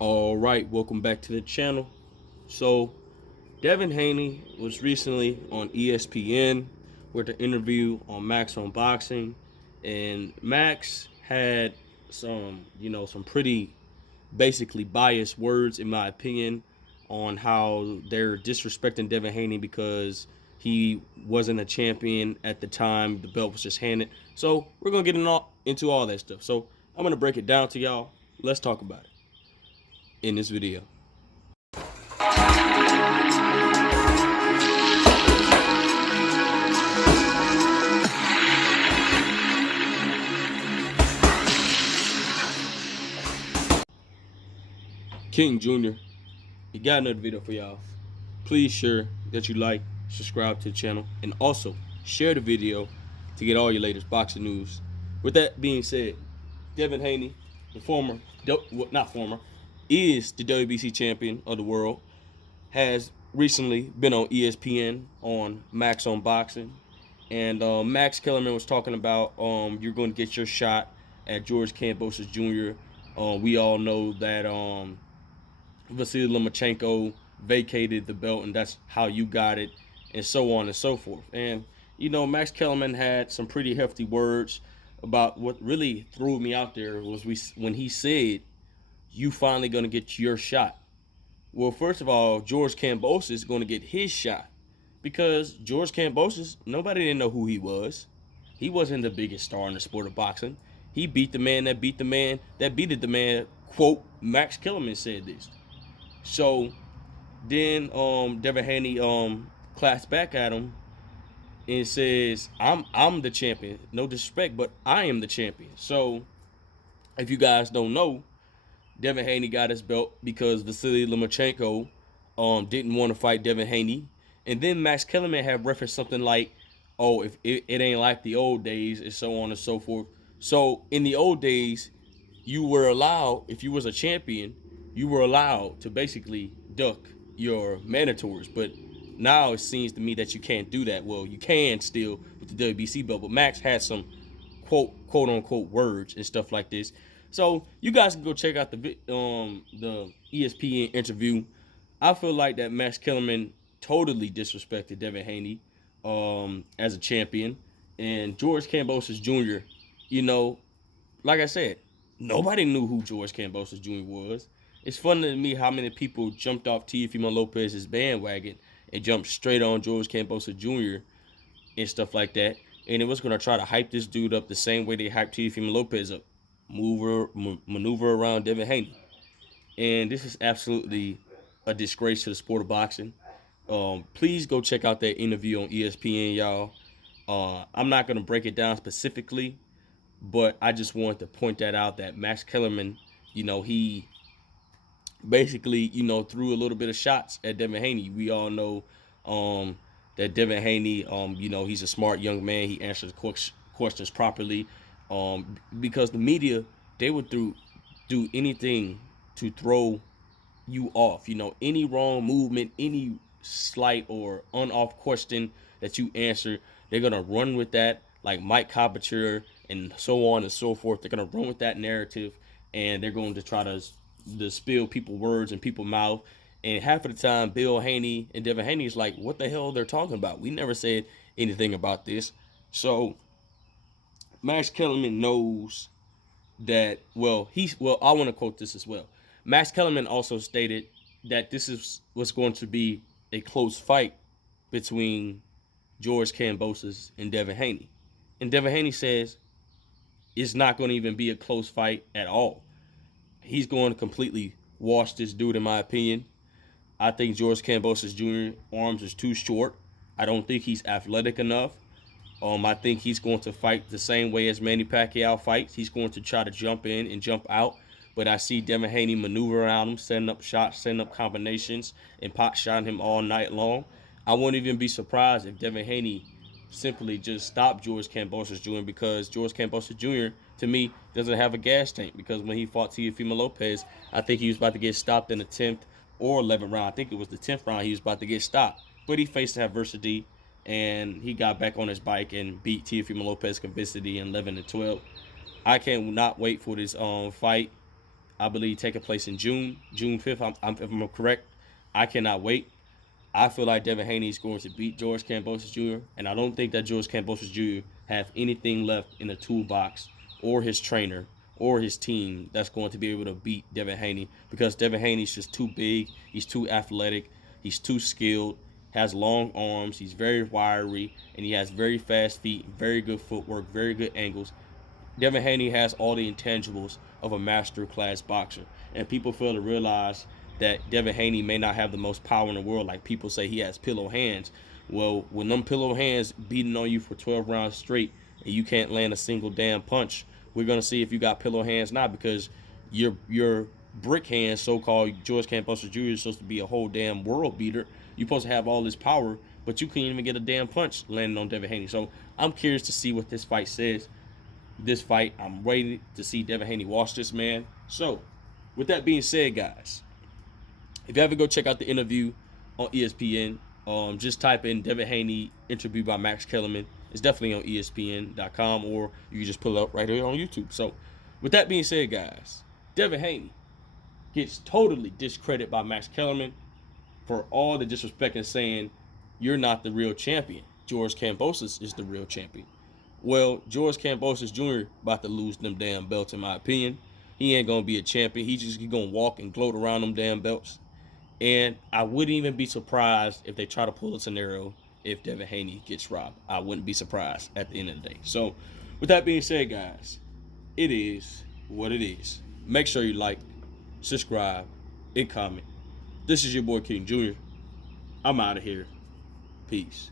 All right, welcome back to the channel. So, Devin Haney was recently on ESPN with an interview on Max on Boxing, and Max had some pretty basically biased words, in my opinion, on how they're disrespecting Devin Haney because he wasn't a champion at the time the belt was just handed. So, we're gonna get into all that stuff. So, I'm gonna break it down to y'all. Let's talk about it in this video. King Jr., you got another video for y'all. Please share that you like, subscribe to the channel, and also share the video to get all your latest boxing news. With that being said, Devin Haney, the former, not former, is the WBC champion of the world, has recently been on ESPN on Max on Boxing. And Max Kellerman was talking about you're going to get your shot at George Kambosos Jr. We all know that Vasily Lomachenko vacated the belt, and that's how you got it, and so on and so forth. And Max Kellerman had some pretty hefty words about what really threw me out there was when he said, "You finally gonna get your shot." Well, first of all, George Kambosos is gonna get his shot because George Kambosos, nobody didn't know who he was. He wasn't the biggest star in the sport of boxing. He beat the man that beat the man that beat the man. Quote, Max Kellerman said this. So then Devin Haney claps back at him and says, I'm the champion. No disrespect, but I am the champion. So if you guys don't know, Devin Haney got his belt because Vasily Lomachenko didn't want to fight Devin Haney. And then Max Kellerman had referenced something like, oh, if it ain't like the old days, and so on and so forth. So in the old days, you were allowed, if you was a champion, you were allowed to basically duck your mandatories. But now it seems to me that you can't do that. Well, you can still with the WBC belt, but Max had some quote unquote words and stuff like this. So you guys can go check out the ESPN interview. I feel like that Max Kellerman totally disrespected Devin Haney as a champion, and George Kambosos Jr. You know, like I said, nobody knew who George Kambosos Jr. was. It's funny to me how many people jumped off Teofimo Lopez's bandwagon and jumped straight on George Kambosos Jr. and stuff like that. And it was going to try to hype this dude up the same way they hyped Teofimo Lopez up. Maneuver around Devin Haney. And this is absolutely a disgrace to the sport of boxing. Please go check out that interview on ESPN, y'all. I'm not going to break it down specifically, but I just wanted to point that out that Max Kellerman, he basically, threw a little bit of shots at Devin Haney. We all know that Devin Haney, he's a smart young man. He answers questions properly because the media, they would do anything to throw you off. Any wrong movement, any slight or on-off question that you answer, they're going to run with that, like Mike Carpenter and so on and so forth. They're going to run with that narrative, and they're going to try to spill people words in people's mouth. And half of the time, Bill Haney and Devin Haney is like, what the hell they're talking about? We never said anything about this. So Max Kellerman knows that, I want to quote this as well. Max Kellerman also stated that this was going to be a close fight between George Kambosos and Devin Haney. And Devin Haney says it's not going to even be a close fight at all. He's going to completely wash this dude, in my opinion. I think George Kambosos Jr. arms is too short. I don't think he's athletic enough. I think he's going to fight the same way as Manny Pacquiao fights. He's going to try to jump in and jump out. But I see Devin Haney maneuver around him, setting up shots, setting up combinations, and pot shotting him all night long. I wouldn't even be surprised if Devin Haney simply just stopped George Kambosos Jr. because George Kambosos Jr., to me, doesn't have a gas tank. Because when he fought Teofimo Lopez, I think he was about to get stopped in the 10th or 11th round. I think it was the 10th round he was about to get stopped. But he faced adversity, and he got back on his bike and beat Teofimo Lopez convincingly in 11 and 12. I cannot wait for this fight. I believe, taking place in June 5th. If I'm correct. I cannot wait. I feel like Devin Haney is going to beat George Kambosos Jr., and I don't think that George Kambosos Jr. have anything left in the toolbox or his trainer or his team that's going to be able to beat Devin Haney, because Devin Haney's just too big. He's too athletic. He's too skilled. Has long arms. He's very wiry, and he has very fast feet, very good footwork, very good angles. Devin Haney has all the intangibles of a master class boxer, and people fail to realize that Devin Haney may not have the most power in the world. Like people say, he has pillow hands. Well, when them pillow hands beating on you for 12 rounds straight and you can't land a single damn punch, we're gonna see if you got pillow hands now, because your brick hands, so-called George Kambosos Jr. is supposed to be a whole damn world beater. You're supposed to have all this power, but you can't even get a damn punch landing on Devin Haney. So I'm curious to see what this fight says. This fight, I'm ready to see Devin Haney wash this man. So, with that being said, guys, if you ever go check out the interview on ESPN, just type in Devin Haney interview by Max Kellerman. It's definitely on ESPN.com, or you can just pull it up right here on YouTube. So, with that being said, guys, Devin Haney gets totally discredited by Max Kellerman for all the disrespect and saying you're not the real champion. George Kambosos is the real champion. Well, George Kambosos Jr. about to lose them damn belts, in my opinion. He ain't gonna be a champion. He gonna walk and gloat around them damn belts. And I wouldn't even be surprised if they try to pull a scenario if Devin Haney gets robbed. I wouldn't be surprised at the end of the day. So, with that being said, guys, it is what it is. Make sure you like, subscribe, and comment. This is your boy King Jr. I'm out of here. Peace.